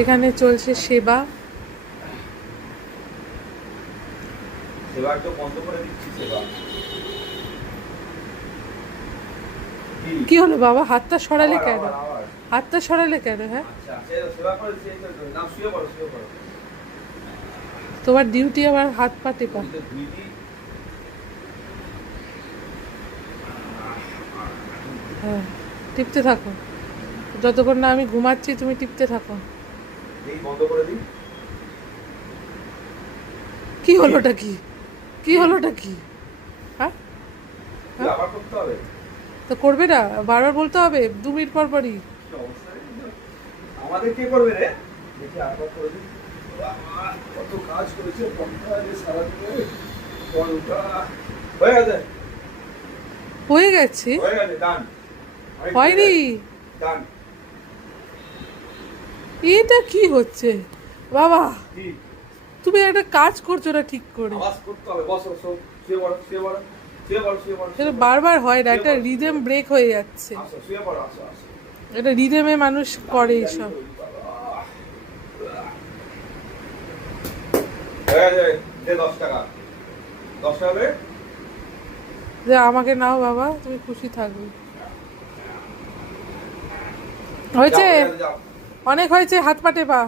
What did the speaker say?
এখানে চলছে সেবা। সেবা একটু বন্ধ করে দিচ্ছি সেবা। কি হলো বাবা, হাতটা সরালে আবার, কেন? আবার, আবার। হাতটা সরালে কেন? হ্যাঁ, আচ্ছা, সেবা করে নাও, শুয়ে পড়ো, শুয়ে পড়ো। তোমার ডিউটি আবার হাত পা টেপা। ওই যে ধুইটি। হ্যাঁ, টিপতে থাকো যতক্ষণ না আমি ঘুমাচ্ছি, তুমি টিপতে থাকো। এই বন্ধ করে দিই। কি হলোটা কি? কি হলোটা কি? হ্যাঁ, কি হ্যাঁ, আবার করতে হবে? তো করবে না? বারবার বলতে হবে 2 মিনিট পর পরই? কি অবস্থা রে? আমাদের কে করবে রে? দেখি আবার করে দিই। বাবা, কত কাজ করেছে পন্থা যে সারাদিনে। পন্থা হয়ে গেছে। হয়ে গেছে? হয়ে গেছে, ডান। হয়নি? ডান। এটা কি হচ্ছে বাবা? কি তুমি একটা কাজ করছো না ঠিক করে। আওয়াজ করতে হবে? বসো, শুয়ে পড়ো, শুয়ে পড়ো, শুয়ে পড়ো, শুয়ে পড়ো, এটা বারবার হয় না, একটা রিদম ব্রেক হয়ে যাচ্ছে। আসো, শুয়ে পড়ো, আসো, আসো। এটা রিদমে মানুষ করে এসব। হয়ে গেছে, দে 10 টাকা। 10 টাকা দে। যে আমাকে নাও বাবা, তুমি খুশি থাকবে। হয়েছে, যাও, যাও। অনেক হয়েছে, হাত পা টেপা।